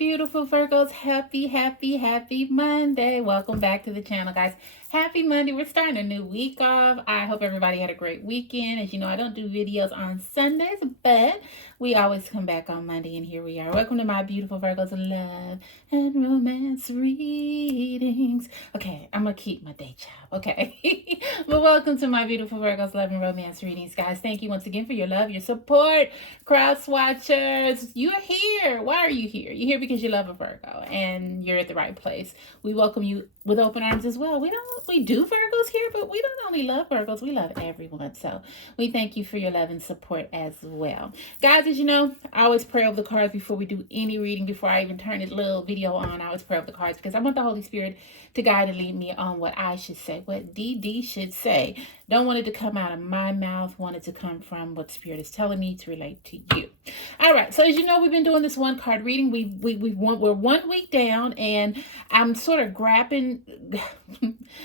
beautiful Virgos. Happy Monday. Welcome back to the channel, guys. Happy Monday. We're starting a new week off. I hope everybody had a great weekend. As you know, I don't do videos on Sundays, but we always come back on Monday, and here we are. Welcome to my beautiful Virgos love and romance readings. Okay, I'm going to keep my day job, okay? But welcome to my beautiful Virgos love and romance readings, guys. Thank you once again for your love, your support. Crowd watchers, you're here. Why are you here? You're here because you love a Virgo, and you're at the right place. We welcome you with open arms as well. We do Virgos here, but we don't only love Virgos, we love everyone. So we thank you for your love and support as well. Guys, as you know, I always pray over the cards before we do any reading, before I even turn this little video on. I always pray over the cards because I want the Holy Spirit to guide and lead me on what I should say, what DD should say. Don't want it to come out of my mouth, want it to come from what Spirit is telling me to relate to you. All right, so as you know, we've been doing this one card reading. We're 1 week down, and I'm sort of grabbing,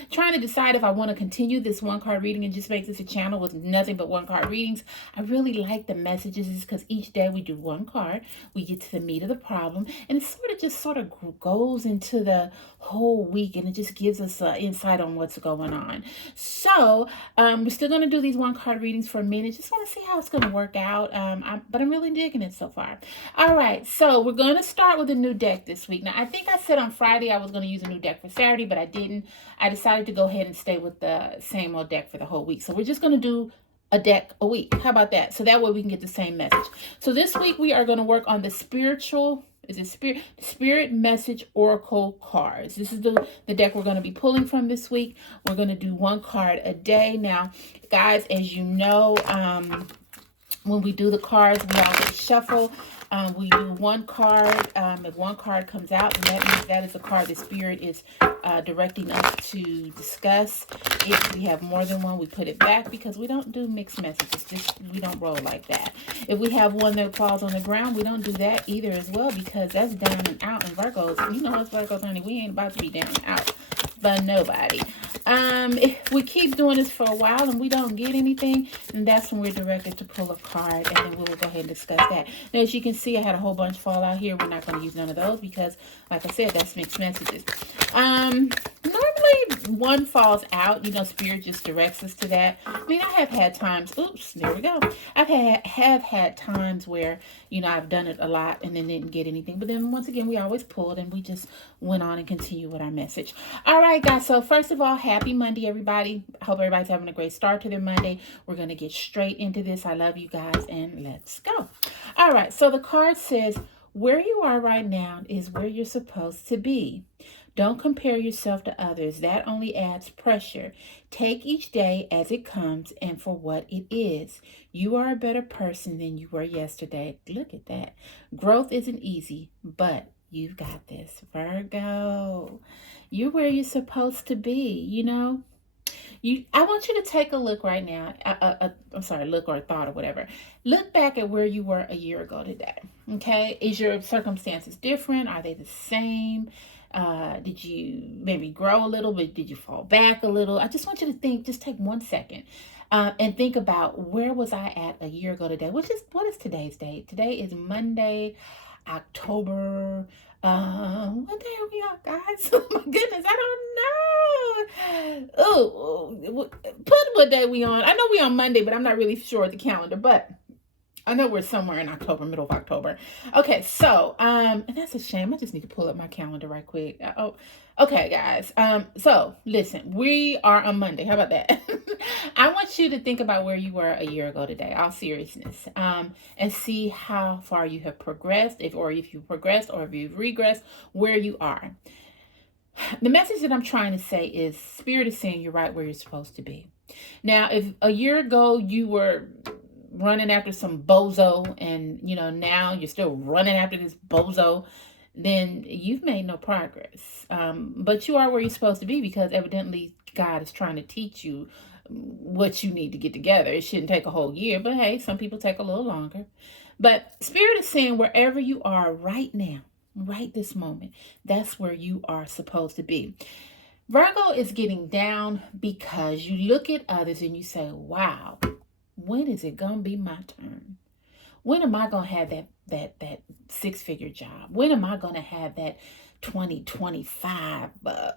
trying to decide if I want to continue this one card reading and just make this a channel with nothing but one card readings. I really like the messages because each day we do one card, we get to the meat of the problem, and it sort of goes into the whole week, and it just gives us insight on what's going on. So we're still going to do these one card readings for a minute. Just want to see how it's going to work out. But I'm really digging it so far. All right, so we're going to start with a new deck this week. Now, I think I said on Friday I was going to use a new deck for Saturday, but I didn't. I decided to go ahead and stay with the same old deck for the whole week. So we're just going to do a deck a week. How about that? So that way we can get the same message. So this week we are going to work on the Spirit Message Oracle cards. This is the deck we're going to be pulling from this week. We're going to do one card a day. Now, guys, as you know, when we do the cards, we always shuffle. We do one card. If one card comes out, then that means that is a card the Spirit is directing us to discuss. If we have more than one, we put it back because we don't do mixed messages. We don't roll like that. If we have one that falls on the ground, we don't do that either as well because that's down and out in Virgos. You know us Virgos, honey, we ain't about to be down and out by nobody. If we keep doing this for a while and we don't get anything, then that's when we're directed to pull a card, and then we will go ahead and discuss that. Now, as you can see, I had a whole bunch fall out here. We're not going to use none of those because, like I said, that's mixed messages. Normally one falls out, you know, Spirit just directs us to that. I mean, I have had times, oops, there we go. Have had times where, you know, I've done it a lot and then didn't get anything. But then once again, we always pulled and we just went on and continued with our message. All right, guys. So first of all, happy Monday, everybody. I hope everybody's having a great start to their Monday. We're going to get straight into this. I love you guys, and let's go. All right. So the card says, where you are right now is where you're supposed to be. Don't compare yourself to others. That only adds pressure. Take each day as it comes and for what it is. You are a better person than you were yesterday. Look at that. Growth isn't easy, but you've got this. Virgo, you're where you're supposed to be, you know. I want you to take a look right now. I'm sorry, look or thought or whatever. Look back at where you were a year ago today. Okay? Is your circumstances different? Are they the same? Did you maybe grow a little bit? Did you fall back a little? I just want you to think, just take 1 second and think about where was I at a year ago today? What is today's date? Today is Monday, October. What day are we on, guys? Oh my goodness, I don't know. Oh, put what day we on. I know we on Monday, but I'm not really sure of the calendar, but I know we're somewhere in October, middle of October. Okay, so, and that's a shame. I just need to pull up my calendar right quick. Oh, okay, guys. So, listen, we are on Monday. How about that? I want you to think about where you were a year ago today, all seriousness, and see how far you have progressed, if you've progressed or if you've regressed, where you are. The message that I'm trying to say is Spirit is saying you're right where you're supposed to be. Now, if a year ago you were running after some bozo and, you know, now you're still running after this bozo, then you've made no progress. But you are where you're supposed to be because evidently God is trying to teach you what you need to get together. It shouldn't take a whole year, but hey, some people take a little longer. But Spirit is saying wherever you are right now, right this moment, that's where you are supposed to be. Virgo is getting down because you look at others and you say, wow, when is it going to be my turn? When am I going to have that six-figure job? When am I going to have that 2025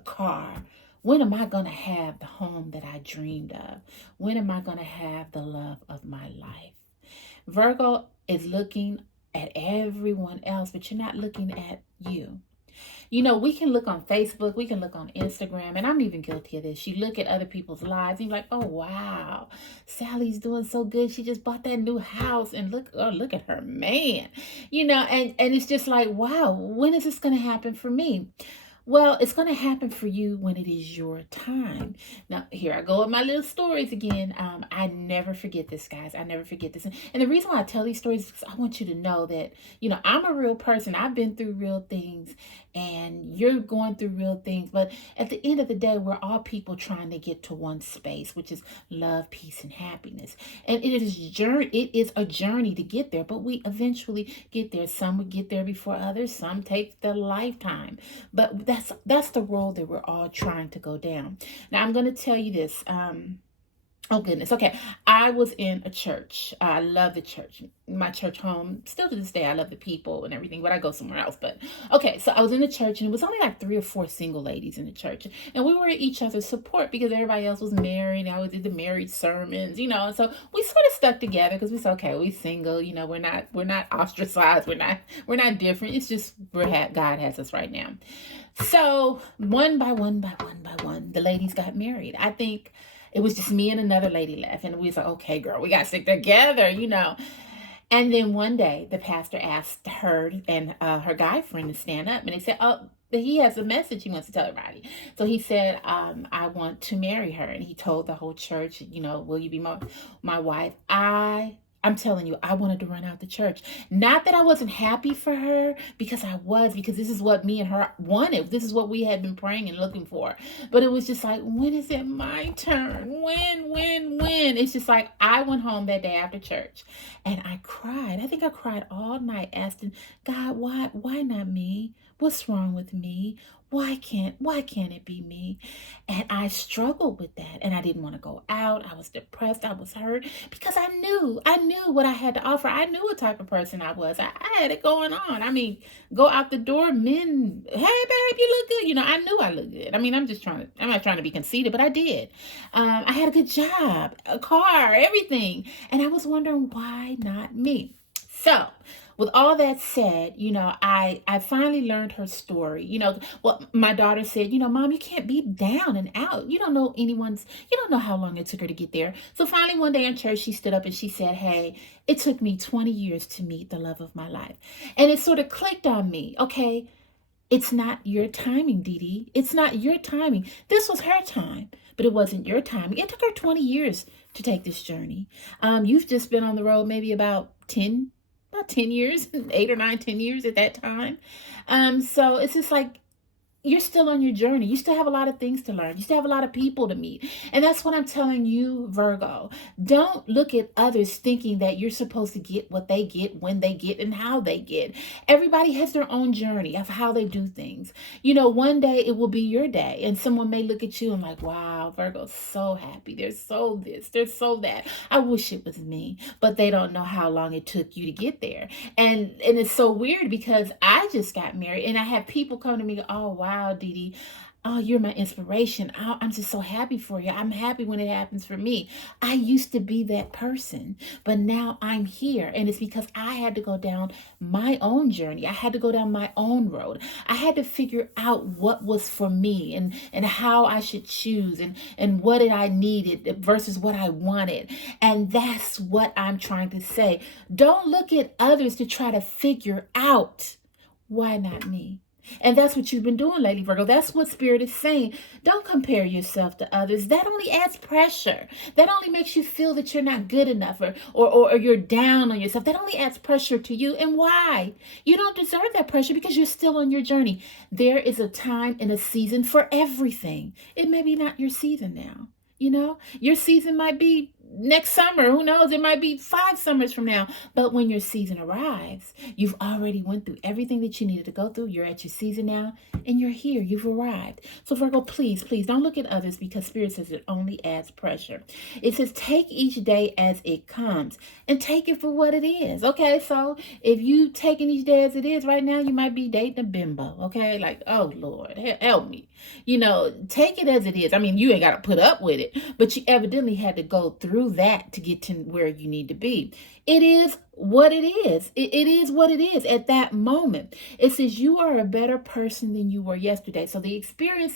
car? When am I going to have the home that I dreamed of? When am I going to have the love of my life? Virgo is looking at everyone else, but you're not looking at you. You know, we can look on Facebook, we can look on Instagram, and I'm even guilty of this. You look at other people's lives and you're like, oh wow, Sally's doing so good. She just bought that new house and look at her man. You know, and it's just like, wow, when is this gonna happen for me? Well, it's going to happen for you when it is your time. Now, here I go with my little stories again. I never forget this, guys. I never forget this. And the reason why I tell these stories is because I want you to know that, you know, I'm a real person. I've been through real things and you're going through real things. But at the end of the day, we're all people trying to get to one space, which is love, peace, and happiness. And it is a journey to get there, but we eventually get there. Some would get there before others. Some take the lifetime. But that's the road that we're all trying to go down. Now, I'm going to tell you this. Oh goodness. Okay. I was in a church. I love the church. My church home. Still to this day, I love the people and everything, but I go somewhere else. But okay, so I was in the church and it was only like 3 or 4 single ladies in the church. And we were each other's support because everybody else was married. I did the married sermons, you know. And so we sort of stuck together because we said, okay, we single, you know, we're not ostracized. We're not different. It's just God has us right now. So one by one, the ladies got married. I think it was just me and another lady left. And we was like, okay, girl, we got to stick together, you know. And then one day the pastor asked her and her guy friend to stand up. And they said, oh, he has a message he wants to tell everybody. So he said, I want to marry her. And he told the whole church, you know, will you be my wife? I'm telling you, I wanted to run out the church. Not that I wasn't happy for her, because this is what me and her wanted. This is what we had been praying and looking for. But it was just like, when is it my turn? When? It's just like, I went home that day after church and I cried. I think I cried all night asking God, why not me? What's wrong with me? Why can't it be me? And I struggled with that. And I didn't want to go out. I was depressed. I was hurt because I knew what I had to offer. I knew what type of person I was. I had it going on. I mean, go out the door, men, hey babe, you look good. You know, I knew I looked good. I mean, I'm not trying to be conceited, but I did. I had a good job, a car, everything. And I was wondering, why not me? So, with all that said, you know, I finally learned her story. You know, well, my daughter said, you know, Mom, you can't be down and out. You don't know how long it took her to get there. So finally one day in church, she stood up and she said, hey, it took me 20 years to meet the love of my life. And it sort of clicked on me. Okay, it's not your timing, Dee Dee. It's not your timing. This was her time, but it wasn't your timing. It took her 20 years to take this journey. You've just been on the road maybe about 10 years, 8 or 9, 10 years at that time. So it's just like, you're still on your journey. You still have a lot of things to learn. You still have a lot of people to meet. And that's what I'm telling you, Virgo. Don't look at others thinking that you're supposed to get what they get, when they get, and how they get. Everybody has their own journey of how they do things. You know, one day it will be your day and someone may look at you and like, wow, Virgo's so happy. They're so this, they're so that. I wish it was me. But they don't know how long it took you to get there. And it's so weird because I just got married and I have people come to me, oh, wow, Dee Dee, oh, you're my inspiration. I'm just so happy for you. I'm happy when it happens for me. I used to be that person, but now I'm here. And it's because I had to go down my own journey. I had to go down my own road. I had to figure out what was for me and how I should choose and what I needed versus what I wanted. And that's what I'm trying to say. Don't look at others to try to figure out, why not me? And that's what you've been doing lately, Virgo. That's what Spirit is saying. Don't compare yourself to others. That only adds pressure. That only makes you feel that you're not good enough or you're down on yourself. That only adds pressure to you. And why? You don't deserve that pressure because you're still on your journey. There is a time and a season for everything. It may be not your season now. You know, your season might be next summer. Who knows? It might be 5 summers from now. But when your season arrives, you've already went through everything that you needed to go through. You're at your season now, and you're here. You've arrived. So Virgo, please, please don't look at others, because Spirit says it only adds pressure. It says take each day as it comes and take it for what it is. Okay, so if you taking each day as it is right now, you might be dating a bimbo. Okay, like, oh Lord, help me. Take it as it is. I mean, you ain't got to put up with it, but you evidently had to go through that to get to where you need to be. It is what it is. It is what it is at that moment. It says you are a better person than you were yesterday. So the experiences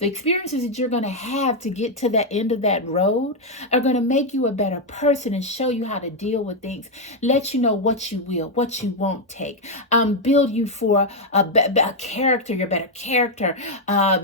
that you're going to have to get to that end of that road are going to make you a better person and show you how to deal with things, let you know what you will, what you won't take, build you for a character, your better character,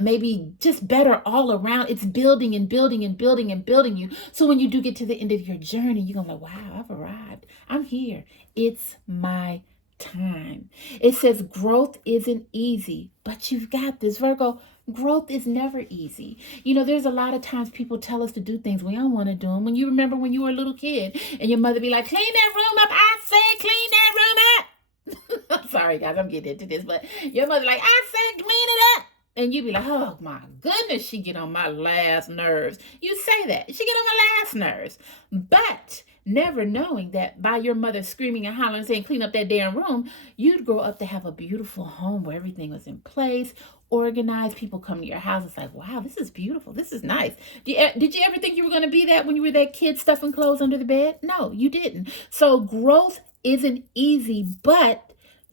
maybe just better all around. It's building and building and building and building you. So when you do get to the end of your journey, you're going to be like, wow, I've arrived. I'm here. It's my time. It says growth isn't easy, but you've got this. Virgo, growth is never easy. There's a lot of times people tell us to do things we don't want to do them. When you remember when you were a little kid and your mother be like, clean that room up. I say clean that room up. I'm sorry, guys, I'm getting into this, but your mother like, I said clean it up. And you be like, oh my goodness, she get on my last nerves. You say that. She get on my last nerves. But never knowing that by your mother screaming and hollering and saying, clean up that damn room, you'd grow up to have a beautiful home where everything was in place, organized. People come to your house. It's like, wow, this is beautiful. This is nice. Did you ever think you were going to be that when you were that kid stuffing clothes under the bed? No, you didn't. So growth isn't easy, but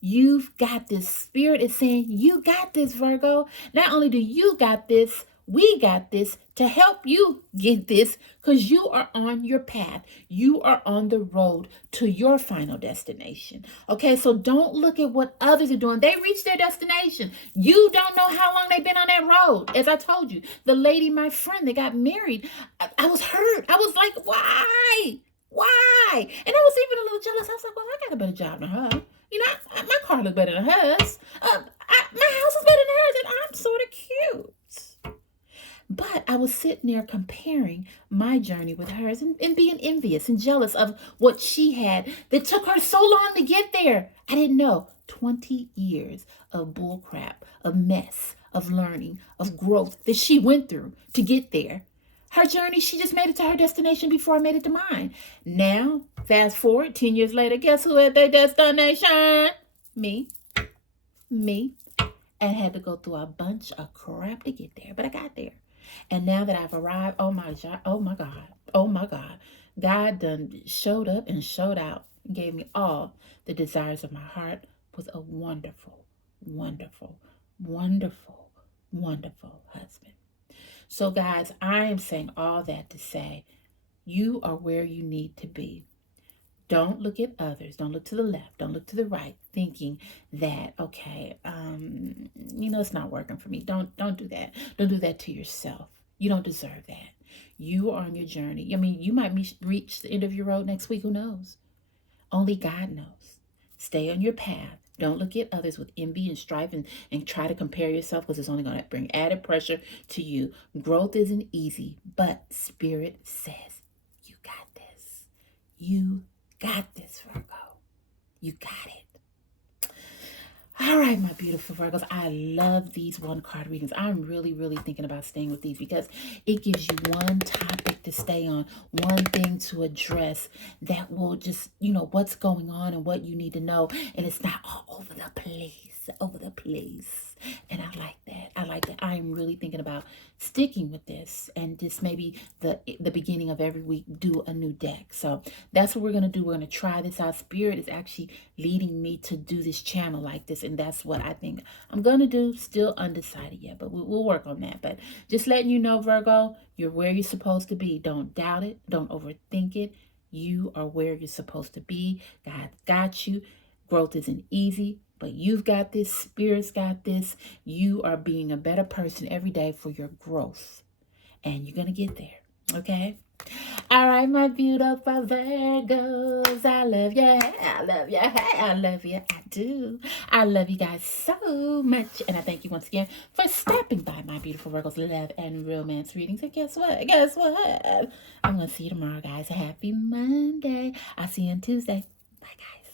you've got this. Spirit is saying, you got this, Virgo. Not only do you got this, we got this to help you get this, because you are on your path. You are on the road to your final destination. Okay, so don't look at what others are doing. They reached their destination. You don't know how long they've been on that road. As I told you, the lady, my friend, that got married, I was hurt. I was like, why? Why? And I was even a little jealous. I was like, well, I got a better job than her. My car looks better than hers. My house is better than hers, and I'm sort of cute. But I was sitting there comparing my journey with hers and being envious and jealous of what she had that took her so long to get there. I didn't know. 20 years of bullcrap, of mess, of learning, of growth that she went through to get there. Her journey, she just made it to her destination before I made it to mine. Now, fast forward, 10 years later, guess who at their destination? Me. And had to go through a bunch of crap to get there, but I got there. And now that I've arrived, oh my God. God done showed up and showed out and gave me all the desires of my heart with a wonderful, wonderful, wonderful, wonderful husband. So guys, I am saying all that to say you are where you need to be. Don't look at others. Don't look to the left. Don't look to the right, thinking that, okay, it's not working for me. Don't do that. Don't do that to yourself. You don't deserve that. You are on your journey. I mean, you might reach the end of your road next week. Who knows? Only God knows. Stay on your path. Don't look at others with envy and strife and try to compare yourself, because it's only going to bring added pressure to you. Growth isn't easy, but Spirit says, you got this. You got this, Virgo. You got it. All right, my beautiful Virgos. I love these one card readings. I'm really, really thinking about staying with these because it gives you one topic to stay on, one thing to address that will just, what's going on and what you need to know. And it's not all over the place. And I like that. I'm really thinking about sticking with this and just maybe the beginning of every week do a new deck. So that's what we're going to do. We're going to try this out. Spirit is actually leading me to do this channel like this. And that's what I think I'm going to do. Still undecided yet, but we'll work on that. But just letting you know, Virgo, you're where you're supposed to be. Don't doubt it. Don't overthink it. You are where you're supposed to be. God got you. Growth isn't easy, but you've got this. Spirit's got this. You are being a better person every day for your growth. And you're going to get there. Okay? All right, my beautiful Virgos. I love you. I love you. I love you. I do. I love you guys so much. And I thank you once again for stopping by my beautiful Virgos love and romance readings. And guess what? Guess what? I'm going to see you tomorrow, guys. Happy Monday. I'll see you on Tuesday. Bye, guys.